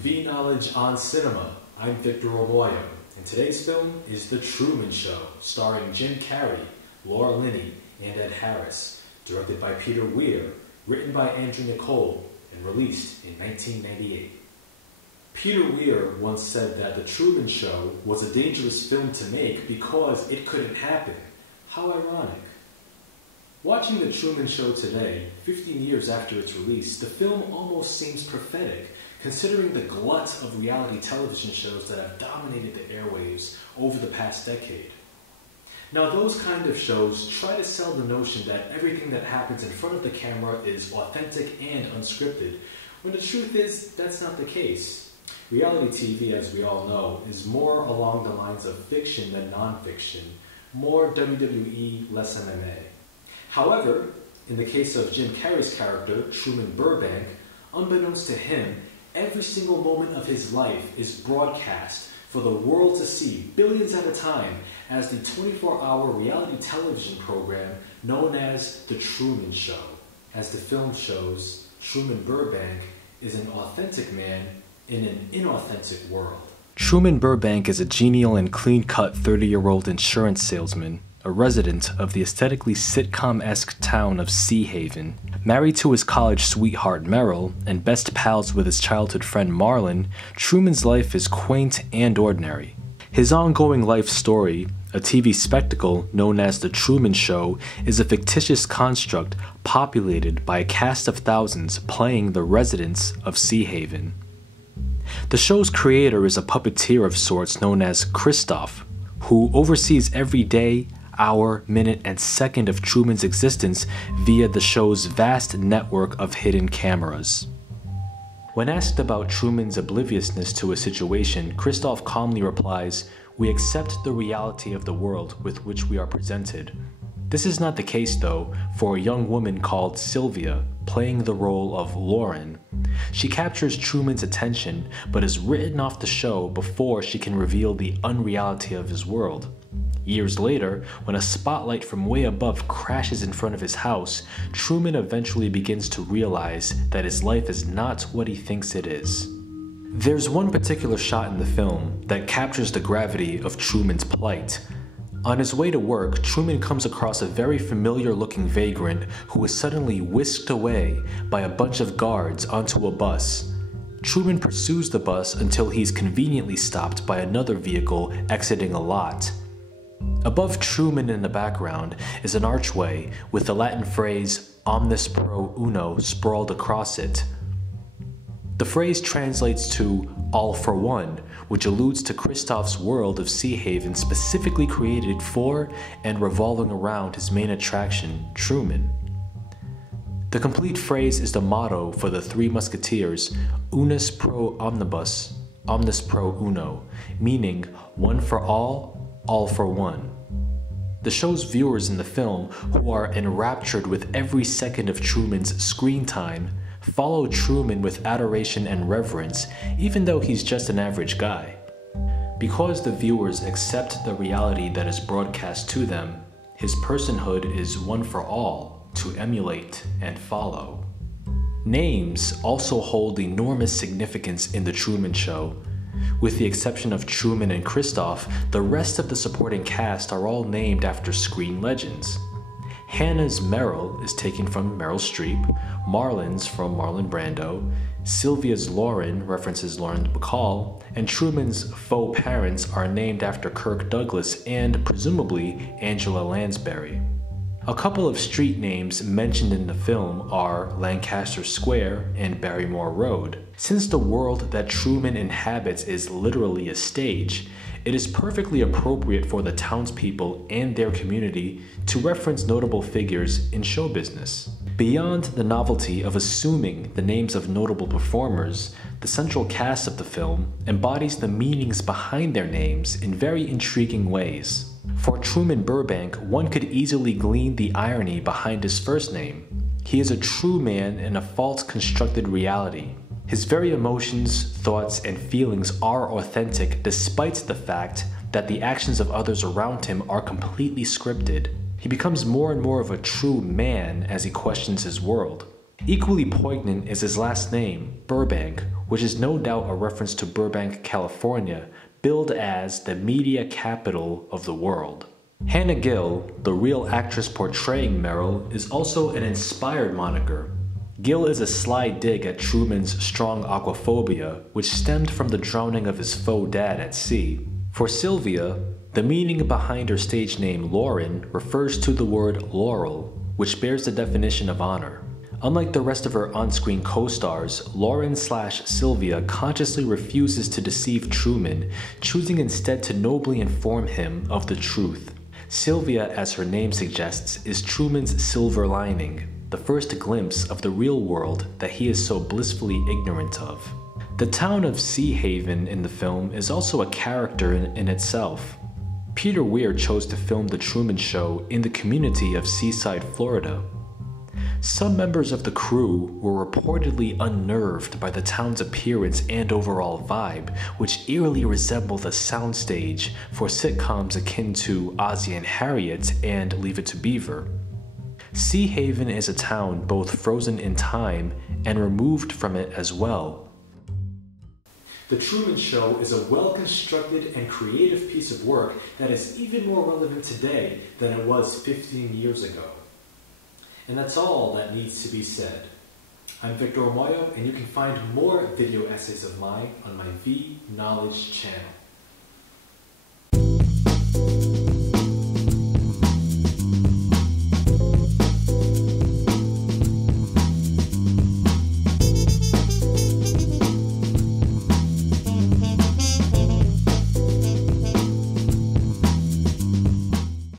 V Knowledge on Cinema. I'm Victor Omoayo, and today's film is The Truman Show, starring Jim Carrey, Laura Linney, and Ed Harris, directed by Peter Weir, written by Andrew Niccol, and released in 1998. Peter Weir once said that The Truman Show was a dangerous film to make because it couldn't happen. How ironic. Watching The Truman Show today, 15 years after its release, the film almost seems prophetic, considering the glut of reality television shows that have dominated the airwaves over the past decade. Now, those kind of shows try to sell the notion that everything that happens in front of the camera is authentic and unscripted, when the truth is that's not the case. Reality TV, as we all know, is more along the lines of fiction than non-fiction, more WWE, less MMA. However, in the case of Jim Carrey's character, Truman Burbank, unbeknownst to him, every single moment of his life is broadcast for the world to see billions at a time as the 24-hour reality television program known as The Truman Show. As the film shows, Truman Burbank is an authentic man in an inauthentic world. Truman Burbank is a genial and clean-cut 30-year-old insurance salesman, a resident of the aesthetically sitcom-esque town of Sea Haven. Married to his college sweetheart Meryl, and best pals with his childhood friend Marlon, Truman's life is quaint and ordinary. His ongoing life story, a TV spectacle known as The Truman Show, is a fictitious construct populated by a cast of thousands playing the residents of Sea Haven. The show's creator is a puppeteer of sorts known as Christoph, who oversees every day, hour, minute, and second of Truman's existence via the show's vast network of hidden cameras. When asked about Truman's obliviousness to a situation, Christoph calmly replies, "We accept the reality of the world with which we are presented." This is not the case, though, for a young woman called Sylvia, playing the role of Lauren. She captures Truman's attention, but is written off the show before she can reveal the unreality of his world. Years later, when a spotlight from way above crashes in front of his house, Truman eventually begins to realize that his life is not what he thinks it is. There's one particular shot in the film that captures the gravity of Truman's plight. On his way to work, Truman comes across a very familiar-looking vagrant who is suddenly whisked away by a bunch of guards onto a bus. Truman pursues the bus until he's conveniently stopped by another vehicle exiting a lot. Above Truman in the background is an archway with the Latin phrase "omnis pro uno" sprawled across it. The phrase translates to "all for one," which alludes to Christoph's world of Sea Haven specifically created for and revolving around his main attraction, Truman. The complete phrase is the motto for the Three Musketeers, "Unus pro omnibus, omnis pro uno," meaning one for all for one. The show's viewers in the film, who are enraptured with every second of Truman's screen time, follow Truman with adoration and reverence, even though he's just an average guy. Because the viewers accept the reality that is broadcast to them, his personhood is one for all to emulate and follow. Names also hold enormous significance in The Truman Show. With the exception of Truman and Christoph, the rest of the supporting cast are all named after screen legends. Hannah's Meryl is taken from Meryl Streep, Marlon's from Marlon Brando, Sylvia's Lauren references Lauren Bacall, and Truman's faux parents are named after Kirk Douglas and, presumably, Angela Lansbury. A couple of street names mentioned in the film are Lancaster Square and Barrymore Road. Since the world that Truman inhabits is literally a stage, it is perfectly appropriate for the townspeople and their community to reference notable figures in show business. Beyond the novelty of assuming the names of notable performers, the central cast of the film embodies the meanings behind their names in very intriguing ways. For Truman Burbank, one could easily glean the irony behind his first name. He is a true man in a false constructed reality. His very emotions, thoughts, and feelings are authentic despite the fact that the actions of others around him are completely scripted. He becomes more and more of a true man as he questions his world. Equally poignant is his last name, Burbank, which is no doubt a reference to Burbank, California, billed as the media capital of the world. Hannah Gill, the real actress portraying Meryl, is also an inspired moniker. Gill is a sly dig at Truman's strong aquaphobia, which stemmed from the drowning of his faux dad at sea. For Sylvia, the meaning behind her stage name Lauren refers to the word laurel, which bears the definition of honor. Unlike the rest of her on-screen co-stars, Lauren/Sylvia consciously refuses to deceive Truman, choosing instead to nobly inform him of the truth. Sylvia, as her name suggests, is Truman's silver lining, the first glimpse of the real world that he is so blissfully ignorant of. The town of Sea Haven in the film is also a character in itself. Peter Weir chose to film The Truman Show in the community of Seaside, Florida. Some members of the crew were reportedly unnerved by the town's appearance and overall vibe, which eerily resembled a soundstage for sitcoms akin to Ozzie and Harriet and Leave It to Beaver. Sea Haven is a town both frozen in time and removed from it as well. The Truman Show is a well-constructed and creative piece of work that is even more relevant today than it was 15 years ago. And that's all that needs to be said. I'm Victor Omoayo, and you can find more video essays of mine on my V Knowledge channel.